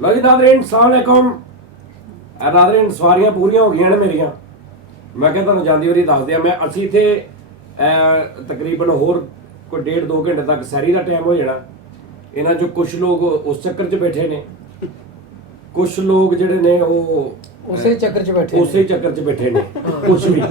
लो जी नाज़रीन, अस्सलाम वालेकुम। नाज़रीन सवारियां पूरियां हो गई ने मेरिया। मैं क्या तुहानूं जांदी वारी दस दिया, मैं असीं इत्थे तकरीबन होर कोई 1.5-2 घंटे तक सैरी का टाइम हो जाना। इन्हां चों कुछ लोग उस चक्कर च बैठे ने, कुछ लोग जिहड़े ने वो उसे चक्कर च बैठे ने कुछ भी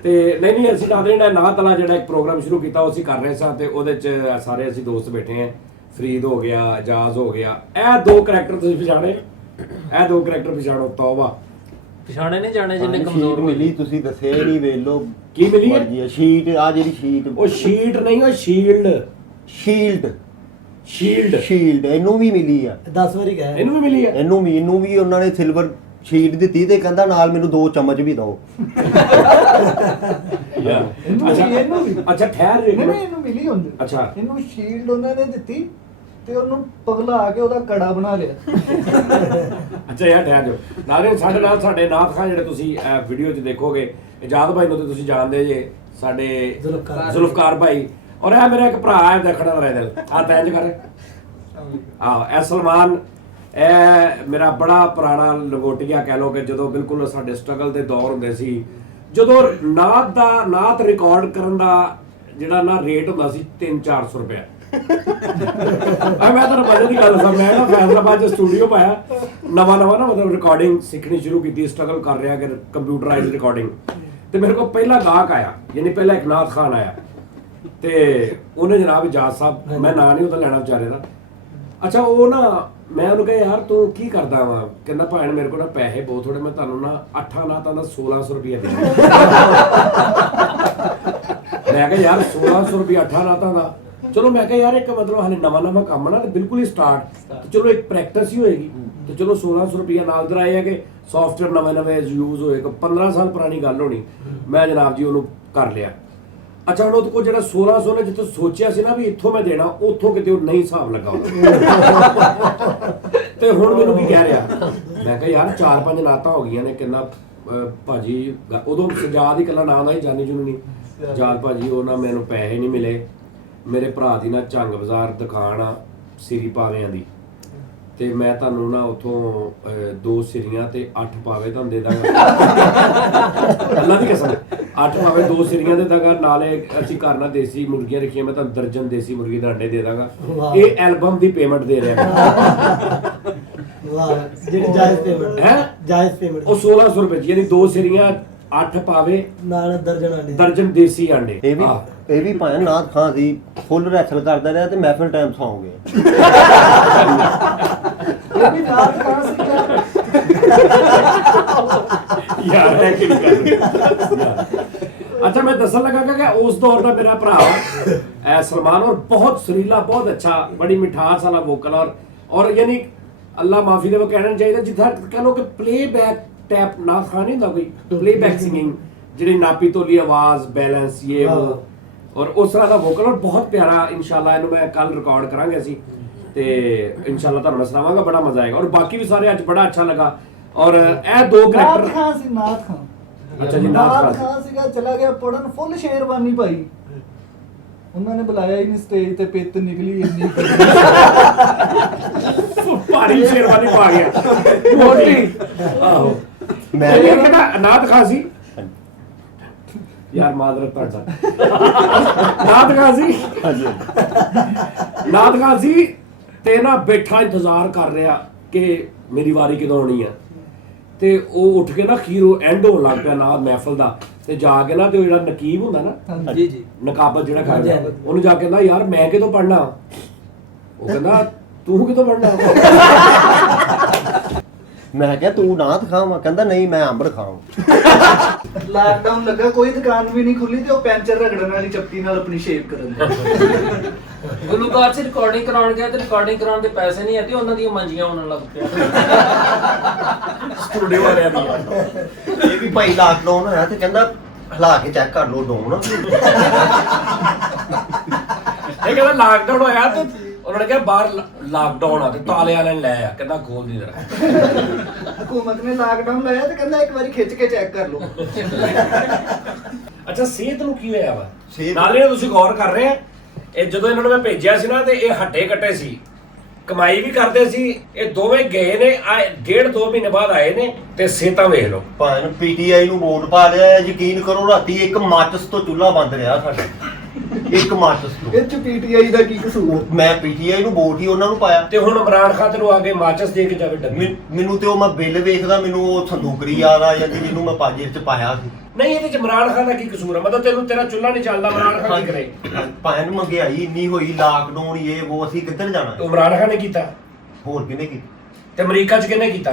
ते नहीं असीं नाज़रीन नाथ तला जिहड़ा एक प्रोग्राम शुरू किया असीं कर रहे सां ते ओहदे च सारे असीं दोस्त बैठे हैं। फरीद हो गया, एजाज हो गया, ए दो करैक्टर तुसीं पछाणे, ए दो करैक्टर पछाणो। तौबा पछाणे नहीं जाने जिन्ने कमजोर मिली तुसीं दस्से नहीं, ਵੇਖ ਲੋ की मिली है ਸ਼ੀਟ ਆ ਜਿਹੜੀ ਸ਼ੀਟ ਉਹ ਸ਼ੀਟ ਨਹੀਂ ਉਹ ਸ਼ੀਲਡ ਸ਼ੀਲਡ ਇਹਨੂੰ ਵੀ ਮਿਲੀ ਆ 10 ਵਾਰੀ ਗਏ ਇਹਨੂੰ ਵੀ ਮਿਲੀ ਹੈ। ਇਹਨੂੰ ਵੀ ਉਹਨਾਂ ਨੇ ਸਿਲਵਰ ਸ਼ੀਟ ਦਿੱਤੀ ਤੇ ਕਹਿੰਦਾ ਨਾਲ ਮੈਨੂੰ 2 ਚਮਚ ਵੀ ਦਿਓ। ਅੱਛਾ ਠਹਿਰ ਜੇ ਨਹੀਂ ਇਹਨੂੰ ਮਿਲੀ ਹੁੰਦੀ। ਅੱਛਾ ਇਹਨੂੰ ਸ਼ੀਲਡ ਉਹਨਾਂ ਨੇ ਦਿੱਤੀ ਤੇ ਉਹਨੂੰ ਪਗਲਾ ਕੇ ਉਹਦਾ ਕੜਾ ਬਣਾ ਲਿਆ। ਅੱਛਾ ਯਾਰ ਠਹਿਰ ਜਾਓ ਨਾਲੇ ਸਾਡੇ ਨਾਲ ਸਾਡੇ ਨਾਥ ਖਾਨ ਜਿਹੜੇ ਤੁਸੀਂ ਵੀਡੀਓ 'ਚ ਦੇਖੋਗੇ, ਇਜਾਦ ਭਾਈ ਨੂੰ ਤੇ ਤੁਸੀਂ ਜਾਣਦੇ ਜੇ, ਸਾਡੇ ਜ਼ੁਲਫਕਾਰ ਭਾਈ, ਔਰ ਇਹ ਮੇਰਾ ਇੱਕ ਭਰਾ ਹੈ ਦੇਖਣਾ ਦਾ ਦਿਲ ਆ ਤੈਂਜ ਕਰ ਇਹ ਸਲਮਾਨ, ਇਹ ਮੇਰਾ ਬੜਾ ਪੁਰਾਣਾ ਲੰਗੋਟੀਆ ਕਹਿ ਲਓ ਕਿ ਜਦੋਂ ਬਿਲਕੁਲ ਸਾਡੇ ਸਟਰਗਲ ਦੇ ਦੌਰ ਹੁੰਦੇ ਸੀ, ਜਦੋਂ ਨਾਤ ਰਿਕਾਰਡ ਕਰਨ ਦਾ ਜਿਹੜਾ ਨਾ ਰੇਟ ਹੁੰਦਾ ਸੀ 300-400 ਰੁਪਏ। ਮੈਂ ਤੁਹਾਨੂੰ ਵਜ੍ਹਾ ਦੀ ਗੱਲ ਦੱਸਾਂ, ਮੈਂ ਨਾ ਫੈਸਲਾਬਾਦ 'ਚ ਸਟੂਡੀਓ ਪਾਇਆ ਨਵਾਂ ਨਾ ਮਤਲਬ ਰਿਕਾਰਡਿੰਗ ਸਿੱਖਣੀ ਸ਼ੁਰੂ ਕੀਤੀ, ਸਟਰਗਲ ਕਰ ਰਿਹਾ ਕਿ ਕੰਪਿਊਟਰਾਈਜ਼ਡ ਰਿਕਾਰਡਿੰਗ, ਤੇ ਮੇਰੇ ਕੋਲ ਪਹਿਲਾ ਗਾਹਕ ਆਇਆ, ਯਾਨੀ ਪਹਿਲਾ ਇੱਕ ਨਾਥ ਖਾਨ ਆਇਆ ਤੇ ਉਹਨੇ ਜਨਾਬ ਇਜਾਜ਼ ਸਾਹਿਬ, ਮੈਂ ਨਾਂ ਨਹੀਂ ਉਹਦਾ ਲੈਣਾ ਵਿਚਾਰੇ ਦਾ। ਅੱਛਾ ਉਹ ਨਾ ਮੈਂ ਉਹਨੂੰ ਕਿਹਾ ਯਾਰ ਤੂੰ ਕੀ ਕਰਦਾ ਵਾ, ਕਹਿੰਦਾ ਭਾਣ ਮੇਰੇ ਕੋਲ ਨਾ ਪੈਸੇ ਬਹੁਤ ਥੋੜੇ, ਮੈਂ ਤੁਹਾਨੂੰ ਨਾ 8 ਨਾਤਾਂ ਦਾ 1600 ਰੁਪਇਆ ਦੇ। ਮੈਂ ਕਿਹਾ ਯਾਰ 1600 ਰੁਪਇਆ 8 ਨਾਤਾਂ ਦਾ, ਚਲੋ ਮੈਂ ਕਿਹਾ ਯਾਰ ਇੱਕ ਮਤਲਬ ਹਾਲੇ ਨਵਾਂ ਕੰਮ ਨਾ ਤੇ ਬਿਲਕੁਲ ਹੀ ਸਟਾਰਟ, ਤੇ ਚਲੋ ਇੱਕ ਪ੍ਰੈਕਟਿਸ ਹੀ ਹੋਏਗੀ, ਤੇ ਚਲੋ 1600 ਰੁਪਇਆ ਨਾਲ ਦਰ ਆਏ ਹੈ ਕਿ ਸੌਫਟਵੇਅਰ ਨਵੇਂ ਯੂਜ਼ ਹੋਏਗਾ, 15 ਸਾਲ ਪੁਰਾਣੀ ਗੱਲ ਹੋਣੀ। ਮੈਂ ਜਨਾਬ ਜੀ ਉਹਨੂੰ ਕਰ ਲਿਆ। ਅੱਛਾ ਹੁਣ ਉਹਦੇ ਕੋਲ ਜਿਹੜਾ 1600 ਨੇ ਜਿੱਥੋਂ ਸੋਚਿਆ ਸੀ ਨਾ ਵੀ ਇੱਥੋਂ ਮੈਂ ਦੇਣਾ, ਉੱਥੋਂ ਕਿਤੇ ਉਹ ਨਹੀਂ ਹਿਸਾਬ ਲੱਗਾ ਤੇ ਹੁਣ ਮੈਨੂੰ ਕੀ ਕਹਿ ਰਿਹਾ, ਮੈਂ ਕਿਹਾ ਯਾਰ 4-5 ਨਾਤਾਂ ਹੋ ਗਈਆਂ ਨੇ। ਕਹਿੰਦਾ ਭਾਜੀ ਉਦੋਂ ਸਜਾਦ ਹੀ ਇਕੱਲਾ ਨਾਂ ਦਾ ਹੀ ਜਾਨੀ ਜੁਨੀ ਨਹੀਂ, ਸਜਾਦ ਭਾਜੀ ਉਹ ਨਾ ਮੈਨੂੰ ਪੈਸੇ ਨਹੀਂ ਮਿਲੇ, ਮੇਰੇ ਭਰਾ ਦੀ ਨਾ ਝੰਗ ਬਾਜ਼ਾਰ ਦੁਕਾਨ ਆ ਸਿਰੀ ਪਾਵਿਆਂ ਦੀ, ਤੇ ਮੈਂ ਤੁਹਾਨੂੰ ਨਾ ਉੱਥੋਂ 2 ਸਿਰੀਆਂ ਤੇ 8 ਪਾਵੇ ਤੁਹਾਨੂੰ ਦੇ ਦਾਂਗਾ। ਅੱਲਾ ਦੀ ਕਸਮ 8 ਪਾਵੇ 2 ਸਿਰੀਆਂ ਦੇ ਦਾਂਗਾ, ਨਾਲੇ ਅਸੀਂ ਘਰ ਨਾਲ ਦੇਸੀ ਮੁਰਗੀਆਂ ਰੱਖੀਆਂ, ਮੈਂ ਤੁਹਾਨੂੰ ਦਰਜਨ ਦੇਸੀ ਮੁਰਗੀ ਦੇ ਅੰਡੇ ਦੇ ਦਾਂਗਾ। ਇਹ ਐਲਬਮ ਦੀ ਪੇਮੈਂਟ ਦੇ ਰਿਹਾ ਵਾਹ, ਜਿਹੜੀ ਜਾਇਜ਼ ਪੇਮੈਂਟ ਹੈ, ਜਾਇਜ਼ ਪੇਮੈਂਟ ਉਹ 1600 ਰੁਪਏ ਯਾਨੀ 2 ਸਿਰੀਆਂ 8 ਪਾਵੇ ਨਾਲ ਦਰਜਨ ਦੇਸੀ ਅੰਡੇ। ਇਹ ਵੀ ਭਾਵੇਂ ਨਾਥ ਖਾਨ ਸੀ, ਫੁੱਲ ਰੈਸਲ ਕਰਦਾ ਰਿਹਾ ਤੇ ਮਹਿਫਿਲ ਟਾਈਮ ਸੌਂ ਗਏ। ਇਹ ਵੀ ਨਾਥ ਖਾਨ ਸੀ ਯਾਰ ਇਹ ਕਿਹੜੀ ਗੱਲ। अच्छा मैं दसन लगा कि उस दौर का मेरा भरा सलमान, और बहुत सुरीला, बहुत अच्छा, बड़ी मिठास वाला वोकल, और यानी अल्लाह माफी दे वो कहना चाहिए जितना कह लो कि प्लेबैक टैप नाथ खान नहीं होता कोई प्लेबैक सिंगिंग जी नापी तोली आवाज बैलेंस ये वो, और उस तरह का वोकल, और बहुत प्यारा। इंशाल्लाह इन्हू मैं कल रिकॉर्ड करांगे असी ते इंशाल्लाह तुहानू मैं सुनावांगा, बड़ा मजा आएगा। और बाकी भी सारे आज बड़ा अच्छा लगा। और ए दो नाथ खान ਸੀ ਨਾਥ ਖਾਨ। अच्छा जी ਨਾਥ ਖਾਨ ਸੀਗਾ, ਚਲਾ ਗਿਆ ਪੜਨ, ਫੁੱਲ ਸ਼ੇਰਵਾਨੀ ਪਾਈ, ਉਹਨਾਂ ਨੇ ਬੁਲਾਇਆ ਹੀ ਨਹੀਂ ਸਟੇਜ ਤੇ, ਪਿੱਤ ਨਿਕਲੀ ਇੰਨੀ ਭਾਰੀ ਸ਼ੇਰਵਾਨੀ ਪਾ ਗਿਆ ਮੋਟੀ। ਆਹੋ ਮੈਂ ਕਹਿੰਦਾ ਨਾਥ ਖਾਨ ਸੀ ਯਾਰ, ਮਾਦਰਤ ਤੁਹਾਡਾ ਨਾਥ ਖਾਨ ਸੀ ਤੇ ਨਾ ਬੈਠਾ ਇੰਤਜ਼ਾਰ ਕਰ ਰਿਹਾ ਕਿ ਮੇਰੀ ਵਾਰੀ ਕਦੋਂ ਆਉਣੀ ਆ, ਤੇ ਉਹ ਉੱਠ ਕੇ ਨਾ ਖੀਰੋ ਐਂਡ ਹੋਣ ਲੱਗ ਪਿਆ ਨਾ ਮਹਿਫਲ ਦਾ, ਤੇ ਜਾ ਕੇ ਨਾ ਤੇ ਜਿਹੜਾ ਨਕੀਬ ਹੁੰਦਾ ਨਾ, ਜੀ ਜੀ ਨਕਾਬਤ ਜਿਹੜਾ ਕਰਦਾ, ਉਹਨੂੰ ਜਾ ਕੇ ਕਹਿੰਦਾ ਯਾਰ ਮੈਂ ਕਿਦੋਂ ਪੜਨਾ, ਉਹ ਕਹਿੰਦਾ ਤੂੰ ਕਿਦੋਂ ਪੜਨਾ। ਮੈਂ ਕਿਹਾ ਤੂੰ ਨਾਥ ਖਾਵਾਂ, ਕਹਿੰਦਾ ਨਹੀਂ ਮੈਂ ਅੰਬਰ ਖਾਵਾਂ। ਲਾਕਡਾਊਨ ਲੱਗਾ, ਕੋਈ ਦੁਕਾਨ ਵੀ ਨਹੀਂ ਖੁੱਲੀ, ਤੇ ਉਹ ਪੈਂਚਰ ਰਗੜਨ ਵਾਲੀ ਚੱਪੀ ਨਾਲ ਆਪਣੀ ਸ਼ੇਪ ਕਰਨ ਲੱਗਾ। ਗੁਲੂਕਾਰ ਚ ਰਿਕਾਰਡਿੰਗ ਕਰਾਉਣ ਗਿਆ ਤੇ ਰਿਕਾਰਡਿੰਗ ਕਰਾਉਣ ਦੇ ਪੈਸੇ ਨਹੀਂ ਆਤੇ, ਉਹਨਾਂ ਦੀਆਂ ਮੰਜੀਆਂ ਆਉਣ ਲੱਗ ਪਿਆ ਸਟੂਡੀਓ ਵਾਲਿਆਂ ਦੀ। ਇਹ ਵੀ ਭਾਈ ਲਾਕਡਾਊਨ ਹੋਇਆ ਤੇ ਕਹਿੰਦਾ ਹਿਲਾ ਕੇ ਚੈੱਕ ਕਰ ਲਓ ਡੋਨ। ਇਹ ਕਹਿੰਦਾ ਲਾਕਡਾਊਨ ਹੋਇਆ ਤੇ ਉਹਨਾਂ ਨੇ ਕਿਹਾ ਬਾਹਰ ਲਾਕਡਾਊਨ ਆ ਤੇ ਤਾਲੇ ਵਾਲਿਆਂ ਨੇ ਲੈ ਆ, ਕਹਿੰਦਾ ਖੋਲ ਨਹੀਂ ਜਰਾ। ਹਕੂਮਤ ਨੇ ਲਾਕਡਾਊਨ ਲਾਇਆ ਤੇ ਕਹਿੰਦਾ ਇੱਕ ਵਾਰੀ ਖਿੱਚ ਕੇ ਚੈੱਕ ਕਰ ਲਓ। ਅੱਛਾ ਸਿਹਤ ਨੂੰ ਕੀ ਹੋਇਆ ਵਾ? ਸਿਹਤ- ਨਾਲੇ ਤੁਸੀਂ ਗੌਰ ਕਰ ਰਹੇ ਆ, ਇਹ ਜਦੋਂ ਇਹਨਾਂ ਨੂੰ ਮੈਂ ਭੇਜਿਆ ਸੀ ਨਾ ਤੇ ਇਹ ਹੱਟੇ ਕੱਟੇ ਸੀ, ਕਮਾਈ ਵੀ ਕਰਦੇ ਸੀ। ਇਹ ਦੋਵੇਂ ਗਏ ਨੇ, ਡੇਢ 2 ਮਹੀਨੇ ਬਾਅਦ ਆਏ ਨੇ ਤੇ ਸਿਹਤਾਂ ਵੇਖ ਲਓ। ਭਾਵੇਂ ਪੀਟੀਆਈ ਨੂੰ ਵੋਟ ਪਾ ਲਿਆ, ਯਕੀਨ ਕਰੋ ਰਾਤੀ ਇੱਕ ਮਾਚਸ ਤੋਂ ਚੁੱਲ੍ਹਾ ਬੰਦ ਰਿਹਾ ਸਾਡਾ, ਇੱਕ ਮਾਚਸ ਤੋਂ। ਇਹ ਚ ਪੀਟੀਆਈ ਦਾ ਕੀ ਕਸੂਰ? ਮੈਂ ਪੀਟੀਆਈ ਨੂੰ ਵੋਟ ਹੀ ਉਹਨਾਂ ਨੂੰ ਪਾਇਆ। ਤੇ ਹੁਣ ਇਮਰਾਨ ਖਾਨ ਤੈਨੂੰ ਆ ਕੇ ਮਾਚਸ ਦੇ ਕੇ ਜਾਵੇ ਡੱਬੀ। ਮੈਨੂੰ ਤੇ ਉਹ ਮੈਂ ਬਿੱਲ ਵੇਖਦਾ, ਮੈਨੂੰ ਉਹ ਸੰਦੂਕਰੀ ਯਾਦ ਆ ਜਾਂਦੀ ਜਿਹਨੂੰ ਮੈਂ ਪਾਜੇ ਚ ਪਾਇਆ ਸੀ। ਨਹੀਂ, ਇਹਦੇ ਚ ਇਮਰਾਨ ਖਾਨ ਦਾ ਕੀ ਕਸੂਰ ਹੈ? ਮਤਲਬ ਤੇਰਾ ਚੁੱਲ੍ਹਾ ਨਹੀਂ ਚੱਲਦਾ, ਇਮਰਾਨ ਖਾਨ ਕੀ ਕਰੇ? ਭਾਵੇਂ ਨੂੰ ਮਹਿੰਗਾਈ ਇੰਨੀ ਹੋਈ, ਲਾਕਡਾਊਨ ਇਹ ਉਹ, ਅਸੀਂ ਕਿੱਧਰ ਜਾਣਾ? ਇਮਰਾਨ ਖਾਨ ਨੇ ਕੀਤਾ, ਹੋਰ ਕਿਹਨੇ ਕੀਤਾ? ਤੇ ਅਮਰੀਕਾ ਚ ਕਿਹਨੇ ਕੀਤਾ?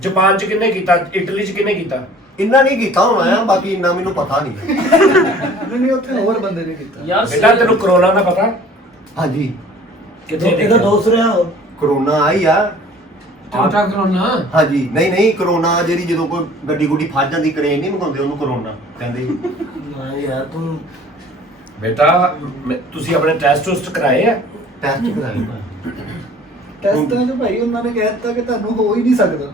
ਜਾਪਾਨ ਚ ਕਿਹਨੇ ਕੀਤਾ? ਇਟਲੀ ਚ ਕਿਹਨੇ ਕੀਤਾ? ਇੰਨਾ ਨਹੀਂ ਕੀਤਾ ਹੋਣਾ ਆ, ਬਾਕੀ ਇੰਨਾ ਮੈਨੂੰ ਪਤਾ ਨਹੀਂ। ਨਹੀਂ ਉੱਥੇ ਹੋਰ ਬੰਦੇ ਨੇ ਕੀਤਾ। ਯਾਰ ਬੇਟਾ ਤੈਨੂੰ ਕਰੋਨਾ ਦਾ ਪਤਾ? ਹਾਂਜੀ, ਕਿੱਥੇ ਇਹਦਾ ਦੇਖਿਆ? ਦੋਸਤ ਰਿਹਾ ਉਹ। ਕਰੋਨਾ ਆਈ ਆ। ਟਾਟਾ ਕਰੋਨਾ। ਹਾਂਜੀ, ਨਹੀਂ ਕਰੋਨਾ ਜਿਹੜੀ ਜਦੋਂ ਕੋਈ ਗੱਡੀ ਗੁੱਡੀ ਫਸ ਜਾਂਦੀ, ਕਰੇਨ ਨਹੀਂ ਮੰਗਾਉਂਦੇ ਉਹਨੂੰ ਕਰੋਨਾ ਕਹਿੰਦੇ। ਹਾਂ ਯਾਰ ਤੂੰ ਬੇਟਾ ਤੁਸੀਂ ਆਪਣੇ ਟੈਸਟ ਕਰਾਏ ਆ? ਟੈਸਟ ਕਰਾਏ ਮੈਂ। ਟੈਸਟਾਂ 'ਚ ਭਾਈ ਉਹਨਾਂ ਨੇ ਕਹਿ ਦਿੱਤਾ ਕਿ ਤੁਹਾਨੂੰ ਹੋ ਹੀ ਨਹੀਂ ਸਕਦਾ,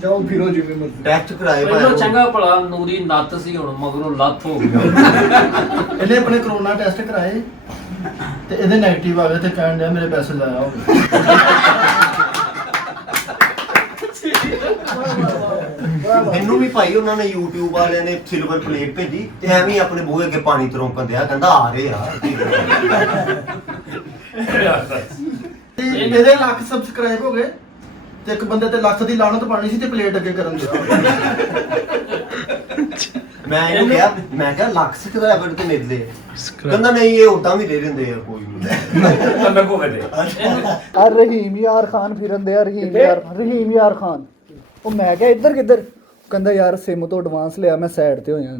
ਜਾਓ ਫਿਰੋ ਜਿਵੇਂ ਮਰਜ਼ੀ। ਟੈਸਟ ਕਰਾਏ ਪਹਿਲਾਂ ਚੰਗਾ ਭਲਾ ਨੂਰੀ ਨੱਤ ਸੀ, ਹੁਣ ਮਗਰੋਂ ਲੱਤ ਹੋ ਗਈ। ਇਹਨੇ ਆਪਣੇ ਕਰੋਨਾ ਟੈਸਟ ਕਰਾਏ ਤੇ ਇਹਦੇ 네ਗੇਟਿਵ ਆ ਗਏ ਤੇ ਕਹਿਣ ਡਿਆ ਮੇਰੇ ਪੈਸੇ ਲਾਇਆ ਹੋ ਗਏ। ਮੈਨੂੰ ਵੀ ਭਾਈ ਉਹਨਾਂ ਨੇ YouTube ਵਾਲਿਆਂ ਨੇ ਸਿਲਵਰ ਪਲੇਟ ਭੇਜੀ ਤੇ ਐਵੇਂ ਹੀ ਆਪਣੇ ਬੂਹੇ ਅੱਗੇ ਪਾਣੀ ਤਰੋਂਕਣ ਦਿਆ, ਕਹਿੰਦਾ ਆ ਰਹੇ ਆ। ਤੇ ਇਹਦੇ ਲੱਖ ਸਬਸਕ੍ਰਾਈਬ ਹੋ ਗਏ ਤੇ ਇੱਕ ਬੰਦੇ ਤੇ ਲੱਖ ਦੀ ਲਾਹਨਤ ਪਾਣੀ ਸੀ ਤੇ ਪਲੇਟ ਅੱਗੇ ਕਰਨ ਦਿਆ। ਮੈਂ ਇਹਨੂੰ ਕਿਹਾ ਲੱਖ ਸਬਸਕ੍ਰਾਈਬਰ ਤੇ ਮਿਲਦੇ, ਕਹਿੰਦਾ ਨਹੀਂ ਇਹ ਉਦਾਂ ਵੀ ਦੇ ਦਿੰਦੇ ਆ, ਕੋਈ ਨਹੀਂ। ਅੰਦਰ ਕੋ ਬੈਠੇ ਆ ਰਹੀਮ ਯਾਰ ਖਾਨ ਫਿਰਨ ਦੇ ਆ, ਰਹੀਮ ਯਾਰ ਖਾਨ। ਉਹ ਮੈਂ ਕਿਹਾ ਇੱਧਰ ਕਿੱਧਰ? ਕਹਿੰਦਾ ਯਾਰ ਸਿਮ ਤੋਂ ਐਡਵਾਂਸ ਲਿਆ, ਮੈਂ ਸਾਈਡ ਤੇ ਹੋਇਆ।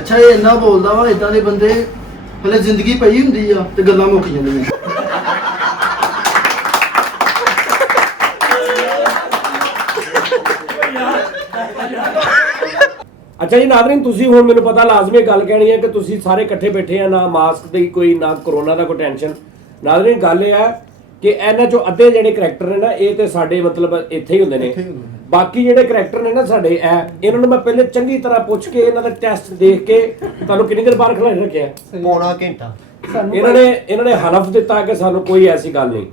ਅੱਛਾ, ਇਹ ਇੰਨਾ ਬੋਲਦਾ ਵਾ, ਇਦਾਂ ਦੇ ਬੰਦੇ ਪਹਿਲੇ ਜ਼ਿੰਦਗੀ ਪਈ ਹੁੰਦੀ ਆ ਤੇ ਗੱਲਾਂ ਮੁੱਕ ਜਾਂਦੀਆਂ। ਅੱਛਾ ਜੀ ਨਾਜ਼ਰੀਨ, ਤੁਸੀਂ ਹੁਣ ਮੈਨੂੰ ਪਤਾ ਲਾਜ਼ਮੀ ਗੱਲ ਕਹਿਣੀ ਹੈ ਕਿ ਤੁਸੀਂ ਸਾਰੇ ਇਕੱਠੇ ਬੈਠੇ ਆ, ਨਾ ਮਾਸਕ ਦੀ ਕੋਈ, ਨਾ ਕਰੋਨਾ ਦਾ ਕੋਈ ਟੈਨਸ਼ਨ। ਨਾਜ਼ਰੀਨ ਗੱਲ ਇਹ ਹੈ ਕਿ ਇਹਨਾਂ ਚੋਂ ਅੱਧੇ ਜਿਹੜੇ ਕਰੈਕਟਰ ਨੇ ਨਾ, ਇਹ ਤੇ ਸਾਡੇ ਮਤਲਬ ਇੱਥੇ ਹੀ ਹੁੰਦੇ ਨੇ। ਬਾਕੀ ਜਿਹੜੇ ਕਰੈਕਟਰ ਨੇ ਨਾ ਸਾਡੇ, ਇਹਨਾਂ ਨੂੰ ਮੈਂ ਪਹਿਲੇ ਚੰਗੀ ਤਰ੍ਹਾਂ ਪੁੱਛ ਕੇ ਇਹਨਾਂ ਦਾ ਟੈਸਟ ਦੇਖ ਕੇ ਤੁਹਾਨੂੰ ਕਿੰਨੀ ਦੇਰ ਬਾਹਰ ਖਿਲਾਈ ਰੱਖਿਆ। ਪੌਣਾ ਘੰਟਾ ਇਹਨਾਂ ਨੇ ਹਲਫ ਦਿੱਤਾ ਕਿ ਸਾਨੂੰ ਕੋਈ ਐਸੀ ਗੱਲ ਨਹੀਂ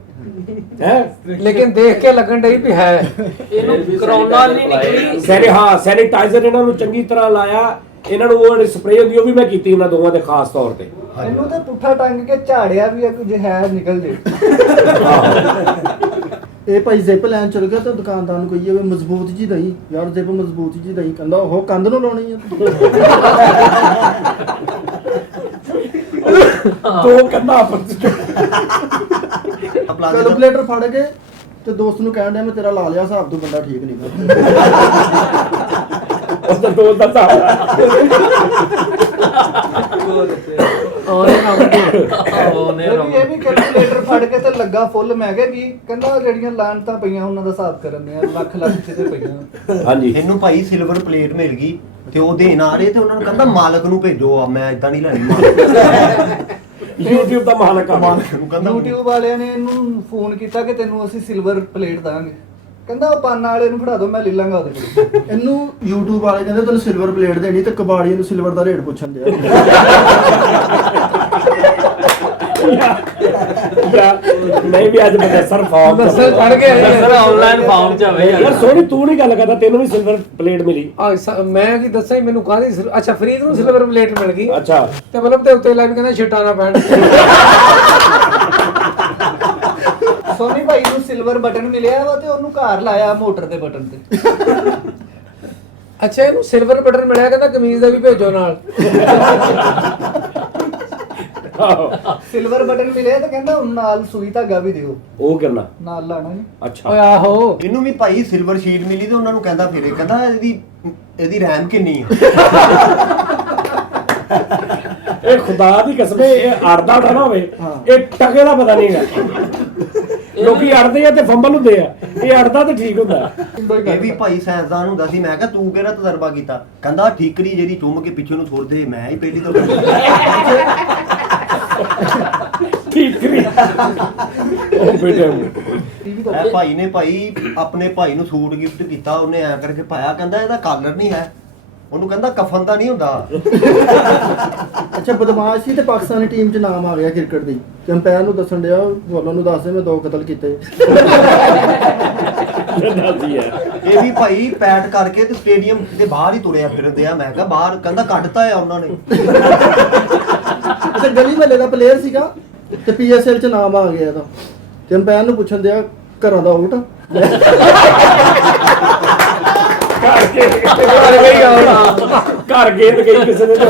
ਹੈ, ਲੇਕਿਨ ਦੇਖ ਕੇ ਲੱਗਣ ਡਈ ਵੀ ਹੈ। ਇਹਨੂੰ ਕਰੋਨਾ ਨਹੀਂ ਨਿਕਲੀ। ਸੈਨੀਟਾਈਜ਼ਰ ਇਹਨਾਂ ਨੂੰ ਚੰਗੀ ਤਰ੍ਹਾਂ ਲਾਇਆ। ਇਹਨਾਂ ਨੂੰ ਉਹ ਸਪਰੇਅ ਹੁੰਦੀ ਉਹ ਵੀ ਮੈਂ ਕੀਤੀ ਇਹਨਾਂ ਦੋਵਾਂ ਦੇ ਖਾਸ ਤੌਰ ਤੇ। ਇਹਨੂੰ ਤੇ ਪੁੱਠਾ ਟੰਗ ਕੇ ਝਾੜਿਆ ਵੀ ਆ, ਕੁਝ ਹੈ ਨਿਕਲ ਜੇ। ਇਹ ਭਾਈ ਜ਼ਿਪ ਲੈਣ ਚਲ ਗਿਆ ਤਾਂ ਦੁਕਾਨਦਾਰ ਨੂੰ ਕਹੀਏ ਵੀ ਮਜ਼ਬੂਤ ਜੀ ਦਈ ਯਾਰ, ਜ਼ਿਪ ਮਜ਼ਬੂਤ ਜੀ ਦਈ। ਕਹਿੰਦਾ ਉਹ ਕੰਧ ਨੂੰ ਲਾਉਣੀ ਆ। ਦੋ ਕੰਨਾਂ ਪਰ ਕੈਲਕੂਲੇਟਰ ਫੜ ਕੇ ਤੇ ਦੋਸਤ ਨੂੰ ਕਹਿਣ ਡਿਆ ਮੈਂ ਤੇਰਾ ਲਾ ਲਿਆ ਹਿਸਾਬ, ਤੋਂ ਬੰਦਾ ਠੀਕ ਨਹੀਂ ਉਸ ਦਾ ਦੋਸਤ ਦਾ ਸਾਹ ਇਹ ਵੀ ਕੈਲਕੂਲੇਟਰ ਫੜ ਕੇ ਤੇ ਲੱਗਾ ਫੁੱਲ। ਮੈਂ ਕਿਹਾ ਕੀ? ਕਹਿੰਦਾ ਜਿਹੜੀਆਂ ਲਾਹਨਤਾਂ ਪਈਆਂ ਉਹਨਾਂ ਦਾ ਹਿਸਾਬ ਕਰਨ ਦੇ ਆ, ਲੱਖ ਕਿਤੇ ਪਈਆਂ। ਹਾਂਜੀ, ਇਹਨੂੰ ਭਾਈ ਸਿਲਵਰ ਪਲੇਟ ਮਿਲ ਗਈ ਤੇ ਉਹ ਦੇਣ ਆ ਰਹੇ ਤੇ ਉਹਨਾਂ ਨੂੰ ਕਹਿੰਦਾ ਮਾਲਕ ਨੂੰ ਭੇਜੋ, ਮੈਂ ਇਦਾਂ ਨਹੀਂ ਲੈਣੀ। YouTube ਦਾ ਮਾਲਕ ਆ। ਮਾਲਕ ਨੂੰ ਕਹਿੰਦਾ YouTube ਵਾਲਿਆਂ ਨੇ ਇਹਨੂੰ ਫੋਨ ਕੀਤਾ ਕਿ ਤੈਨੂੰ ਅਸੀਂ ਸਿਲਵਰ ਪਲੇਟ ਦਾਂਗੇ। ਕਹਿੰਦਾ ਉਹ ਪਾਨਾ ਵਾਲੇ ਨੂੰ ਫੜਾ ਦੋ, ਮੈਂ ਲੈ ਲਾਂਗਾ ਉਹਦੇ ਕੋਲ। ਇਹਨੂੰ YouTube ਵਾਲੇ ਕਹਿੰਦੇ ਤੈਨੂੰ ਸਿਲਵਰ ਪਲੇਟ ਦੇਣੀ ਤੇ ਕਬਾੜੀਏ ਨੂੰ ਸਿਲਵਰ ਦਾ ਰੇਟ ਪੁੱਛਣ ਦਿਆ। ਨਹੀਂ ਵੀ ਅੱਜ ਮੈਂ ਸਰ ਫਾਰਮ ਦੱਸਣ ਪੜ ਕੇ ਸਰ ਆਨਲਾਈਨ ਫਾਰਮ ਚ ਆਵੇ ਯਾਰ ਸੋਹਣੀ, ਤੂੰ ਨਹੀਂ ਗੱਲ ਕਰਦਾ, ਤੈਨੂੰ ਵੀ ਸਿਲਵਰ ਪਲੇਟ ਮਿਲੀ। ਮੈਂ ਕੀ ਦੱਸਾਂ ਮੈਨੂੰ ਕਾਹਦੀ ਅੱਛਾ ਫਰੀਦ ਨੂੰ ਸਿਲਵਰ ਪਲੇਟ ਮਿਲ ਗਈ। ਅੱਛਾ, ਤੇ ਮਤਲਬ ਤੇ ਉੱਤੇ ਲੱਗ ਕਹਿੰਦਾ ਛਿੱਟਾ ਨਾ ਪੈਣ। ਸੋਨੀ ਭਾਈ ਨੂੰ ਸਿਲਵਰ ਬਟਨ ਮਿਲਿਆ ਵਾ ਤੇ ਉਹਨੂੰ ਘਰ ਲਾਇਆ ਮੋਟਰ ਦੇ ਬਟਨ ਤੇ। ਅੱਛਾ, ਇਹਨੂੰ ਸਿਲਵਰ ਬਟਨ ਮਿਲਿਆ, ਕਹਿੰਦਾ ਕਮੀਜ਼ ਦਾ ਵੀ ਭੇਜੋ ਨਾਲ। ਸਿਲਵਰ ਬਟਨ ਮਿਲਿਆ ਤੇ ਕਹਿੰਦਾ ਹੁਣ ਨਾਲ ਸੂਈ ਧਾਗਾ ਵੀ ਦਿਓ, ਉਹ ਕਰਨਾ। ਨਾਲ ਲਾਣਾ ਨਹੀਂ। ਅੱਛਾ, ਓਏ ਆਹੋ, ਇਹਨੂੰ ਵੀ ਭਾਈ ਸਿਲਵਰ ਸ਼ੀਟ ਮਿਲੀ ਤੇ ਉਹਨਾਂ ਨੂੰ ਕਹਿੰਦਾ ਫਿਰੇ, ਕਹਿੰਦਾ ਇਹਦੀ ਰੈਮ ਕਿੰਨੀ ਆ? ਇਹ ਖੁਦਾ ਦੀ ਕਸਮ, ਇਹ ਅੜਦਾ ਨਾ ਹੋਵੇ, ਇਹ ਟਕੇ ਦਾ ਪਤਾ ਨਹੀਂ ਹੈਗਾ। ਲੋਕੀ ਅੜਦੇ ਆ ਤੇ ਫੰਬਲ ਹੁੰਦੇ ਆ, ਇਹ ਅੜਦਾ ਤੇ ਠੀਕ ਹੁੰਦਾ। ਇਹ ਵੀ ਭਾਈ ਸਾਇੰਸਦਾਨ ਹੁੰਦਾ ਸੀ। ਮੈਂ ਕਿਹਾ ਤੂੰ ਕਿਹੜਾ ਤਜਰਬਾ ਕੀਤਾ? ਕਹਿੰਦਾ ਠੀਕਰੀ ਜਿਹੜੀ ਚੁੰਮ ਕੇ ਪਿੱਛੇ ਨੂੰ ਛੋੜਦੇ, ਮੈਂ ਹੀ ਪਹਿਲੀ ਤਾਂ ਠੀਕ ਕਰੀ ਉਹ ਬੇਟੇ। ਇਹ ਭਾਈ ਨੇ ਆਪਣੇ ਭਾਈ ਨੂੰ ਸੂਟ ਗਿਫਟ ਕੀਤਾ, ਉਹਨੇ ਐ ਕਰਕੇ ਪਾਇਆ, ਕਹਿੰਦਾ ਇਹਦਾ ਕਲਰ ਨਹੀਂ ਹੈ। ਉਹਨੂੰ ਕਹਿੰਦਾ ਕਫਨ ਦਾ ਨਹੀਂ ਹੁੰਦਾ। ਅੱਛਾ ਬਦਮਾਸ਼ ਸੀ ਤੇ ਪਾਕਿਸਤਾਨੀ ਟੀਮ 'ਚ ਨਾਮ ਆ ਗਿਆ ਕ੍ਰਿਕਟ ਦੀ ਤੇ ਅੰਪਾਇਰ ਨੂੰ ਦੱਸਣ ਡਿਆ ਬੋਲਣ ਨੂੰ ਦੱਸ ਦੇ ਮੈਂ 2 ਕਤਲ ਕੀਤੇ। ਦੱਸਦੀ ਹੈ ਇਹ ਵੀ ਭਾਈ ਪੈਟ ਕਰਕੇ ਤੇ ਸਟੇਡੀਅਮ ਦੇ ਬਾਹਰ ਹੀ ਤੁਰਿਆ ਫਿਰਦੇ ਆ। ਮੈਂ ਕਿਹਾ ਬਾਹਰ, ਕਹਿੰਦਾ ਕੱਢਤਾ ਆ ਉਹਨਾਂ ਨੇ। ਅੱਛਾ ਗਲੀ ਮਹੱਲੇ ਦਾ ਪਲੇਅਰ ਸੀਗਾ ਤੇ ਪੀਐਸਐਲ 'ਚ ਨਾਮ ਆ ਗਿਆ ਇਹਦਾ ਤੇ ਅੰਪਾਇਰ ਨੂੰ ਪੁੱਛਣ ਦਿਆ ਘਰਾਂ ਦਾ ਆਊਟ ਘਰ ਗੇਂਦ ਗਈ ਕਿਸੇ ਨੇ ਤਾਂ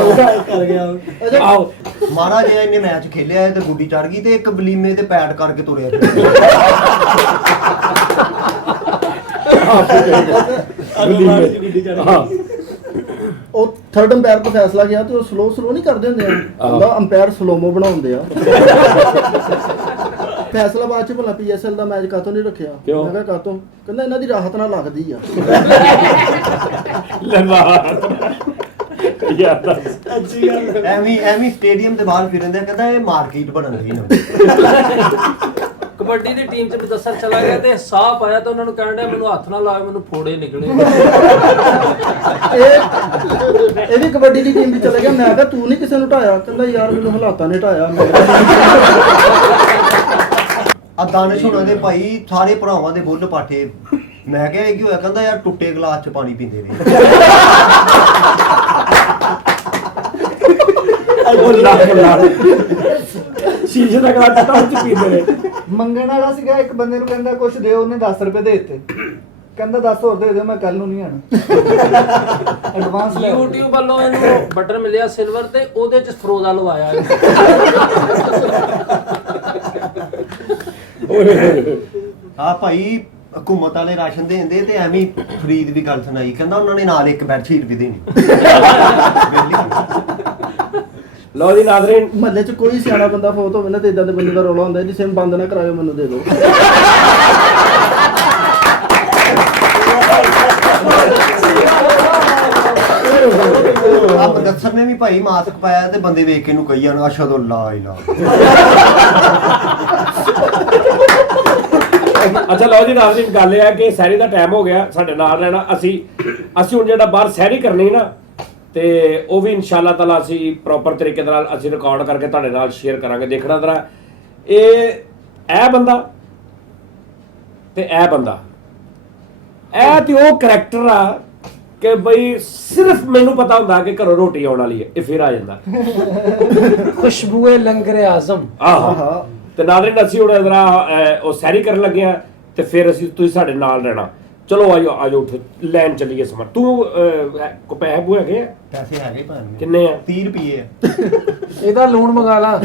ਕਰ ਗਿਆ out। ਆਓ ਮਾਰਾ ਜਿਹਾ ਇਹਨੇ ਮੈਚ ਖੇਲਿਆ ਹੈ ਤੇ ਗੁੱਡੀ ਚੜ ਗਈ ਤੇ ਇੱਕ ਬਲੀਮੇ ਤੇ ਪੈਟ ਕਰਕੇ ਤੁਰਿਆ ਹਾਂ ਉਹ ਥਰਡ ਅੰਪਾਇਰ ਤੋਂ ਫੈਸਲਾ ਗਿਆ ਤੇ ਉਹ ਸਲੋ ਨਹੀਂ ਕਰਦੇ ਹੁੰਦੇ ਆ ਉਹਦਾ ਅੰਪਾਇਰ ਸਲੋਮੋ ਬਣਾਉਂਦੇ ਆ। ਫੈਸਲਾ ਬਾਅਦ ਚ ਭਲਾ ਪੀਐਸਐਲ ਦਾ ਮੈਚ ਕਾਤੋਂ ਨਹੀਂ ਰੱਖਿਆ? ਕਿਉਂ? ਮੈਂ ਕਿਹਾ ਕਾਤੋਂ? ਕਹਿੰਦਾ ਇਹਨਾਂ ਦੀ ਰਾਹਤ ਨਾਲ ਲੱਗਦੀ ਆ। ਯਾਰ ਦੱਸ ਐਵੇਂ ਸਟੇਡੀਅਮ ਦੇ ਬਾਹਰ ਫਿਰਦੇ ਆ। ਕਹਿੰਦਾ ਇਹ ਮਾਰਕੀਟ ਬਣਨ ਦੀ ਨਾ। ਕਬੱਡੀ ਦੀ ਟੀਮ 'ਚ ਬਦਸਰ ਚਲਾ ਗਿਆ ਤੇ ਸਾਹ ਪਾਇਆ ਤਾਂ ਉਹਨਾਂ ਨੂੰ ਕਹਿਣ ਡਿਆ ਮੈਨੂੰ ਹੱਥ ਨਾਲ ਲਾ, ਮੈਨੂੰ ਫੋੜੇ ਨਿਕਲੇ। ਇਹ ਵੀ ਕਬੱਡੀ ਦੀ ਟੀਮ 'ਚ ਚਲੇ ਗਿਆ। ਮੈਂ ਕਿਹਾ ਤੂੰ ਨਹੀਂ ਕਿਸੇ ਨੂੰ ਢਾਇਆ? ਕਹਿੰਦਾ ਯਾਰ ਮੈਨੂੰ ਹਾਲਾਤਾਂ ਨੇ ਢਾਇਆ। ਆ ਦਾਨਿਸ਼ ਹੁਣਾਂ ਦੇ ਭਾਈ ਸਾਰੇ ਭਰਾਵਾਂ ਦੇ ਬੁੱਲ ਪਾਠੇ। ਮੈਂ ਕਿਹਾ ਇਹ ਕੀ ਹੋਇਆ? ਕਹਿੰਦਾ ਯਾਰ ਟੁੱਟੇ ਗਲਾਸ 'ਚ ਪਾਣੀ ਪੀਂਦੇ ਨੇ। ਸ਼ੀਸ਼ੇ ਦਾ ਗਲਾਸ ਤਾਂ ਉੱਚ ਪੀਂਦੇ ਨੇ। ਮੰਗਣ ਵਾਲਾ ਸੀਗਾ ਇੱਕ ਬੰਦੇ ਨੂੰ, ਕਹਿੰਦਾ ਕੁਛ ਦਿਓ, ਉਹਨੇ 10 ਰੁਪਏ ਦੇ ਦਿੱਤੇ। ਕਹਿੰਦਾ 10 ਹੋਰ ਦੇ ਦਿਓ, ਮੈਂ ਕੱਲ ਨੂੰ ਨਹੀਂ ਆਣਾ। ਐਡਵਾਂਸ ਲੈ YouTube ਵੱਲੋਂ ਇਹਨੂੰ ਬਟਨ ਮਿਲਿਆ ਸਿਲਵਰ ਤੇ ਉਹਦੇ 'ਚ ਫਰੋਜ਼ਾ ਲਵਾਇਆ। ਆ ਭਾਈ ਹਕੂਮਤ ਵਾਲੇ ਰਾਸ਼ਨ ਦੇਂਦੇ ਤੇ ਐਵੇਂ ਫਰੀਦ ਵੀ ਗੱਲ ਸੁਣਾਈ। ਕਹਿੰਦਾ ਉਹਨਾਂ ਨੇ ਨਾਲ ਇੱਕ ਬੈੱਡ ਸ਼ੀਟ ਵੀ ਦੇਣੀ। ਲਓ ਜੀ ਨਾਜ਼ਰੀਨ, ਮਹੱਲੇ 'ਚ ਕੋਈ ਸਿਆਣਾ ਬੰਦਾ ਫੋਤ ਹੋਵੇ ਨਾ ਤੇ ਇਦਾਂ ਦੇ ਬੰਦੇ ਦਾ ਰੌਲਾ ਹੁੰਦਾ ਜਿਸੇ ਬੰਦ ਨਾ ਕਰਾਇਓ, ਮੈਨੂੰ ਦੇ ਦਿਓ। ਆ ਬਦਸਰ ਨੇ ਵੀ ਭਾਈ ਮਾਸਕ ਪਾਇਆ ਤੇ ਬੰਦੇ ਵੇਖ ਕੇ ਨੂੰ ਕਹੀ ਜਾਣ ਅਸ਼ਹਦੁ ਅੱਲਾ ਇਲਾਹਾ। ਅੱਛਾ ਲਓ ਜੀ ਨਾਜ਼ਰੀਨ, ਗੱਲ ਇਹ ਹੈ ਕਿ ਸੈਰੀ ਦਾ ਟਾਈਮ ਹੋ ਗਿਆ। ਸਾਡੇ ਨਾਲ ਰਹਿਣਾ ਅਸੀਂ ਹੁਣ ਜਿਹੜਾ ਬਾਹਰ ਸੈਰੀ ਕਰਨੀ ਨਾ, ਤੇ ਉਹ ਵੀ ਇਨਸ਼ਾਅੱਲਾ ਤਾਲਾ ਅਸੀਂ ਪ੍ਰੋਪਰ ਤਰੀਕੇ ਦੇ ਨਾਲ ਅਸੀਂ ਰਿਕਾਰਡ ਕਰਕੇ ਤੁਹਾਡੇ ਨਾਲ ਸ਼ੇਅਰ ਕਰਾਂਗੇ। ਦੇਖਣਾ ਜਰਾ ਇਹ ਬੰਦਾ ਤੇ ਇਹ ਬੰਦਾ, ਇਹ ਤੇ ਉਹ ਕਰੈਕਟਰ ਆ ਕਿ ਬਈ ਸਿਰਫ ਮੈਨੂੰ ਪਤਾ ਹੁੰਦਾ ਕਿ ਘਰੋਂ ਰੋਟੀ ਆਉਣ ਵਾਲੀ ਹੈ, ਇਹ ਫਿਰ ਆ ਜਾਂਦਾ। ਖੁਸ਼ਬੂਏ ਲੰਗਰ ਆਜ਼ਮ। ਆਹ ਤੇ ਨਾਜ਼ਰੀਨ ਅਸੀਂ ਹੁਣ ਜਰਾ ਉਹ ਸੈਰੀ ਕਰਨ ਲੱਗੇ ਆ ਤੇ ਫਿਰ ਅਸੀਂ ਤੁਸੀਂ ਸਾਡੇ ਨਾਲ ਰਹਿਣਾ। ਚਲੋ ਆਜੋ ਉੱਠੋ, ਲੈਣ ਚੱਲੀਏ ਸਮਾਂ। ਤੂੰ ਕੋ ਪੈਸੇ ਪੂਏ ਹੈਗੇ ਆ? ਪੈਸੇ ਹੈਗੇ ਭਾਵੇਂ ਕਿੰਨੇ ਆ? 30 ਰੁਪਏ ਆ। ਇਹਦਾ ਲੂਣ ਮੰਗਾ ਲਾ।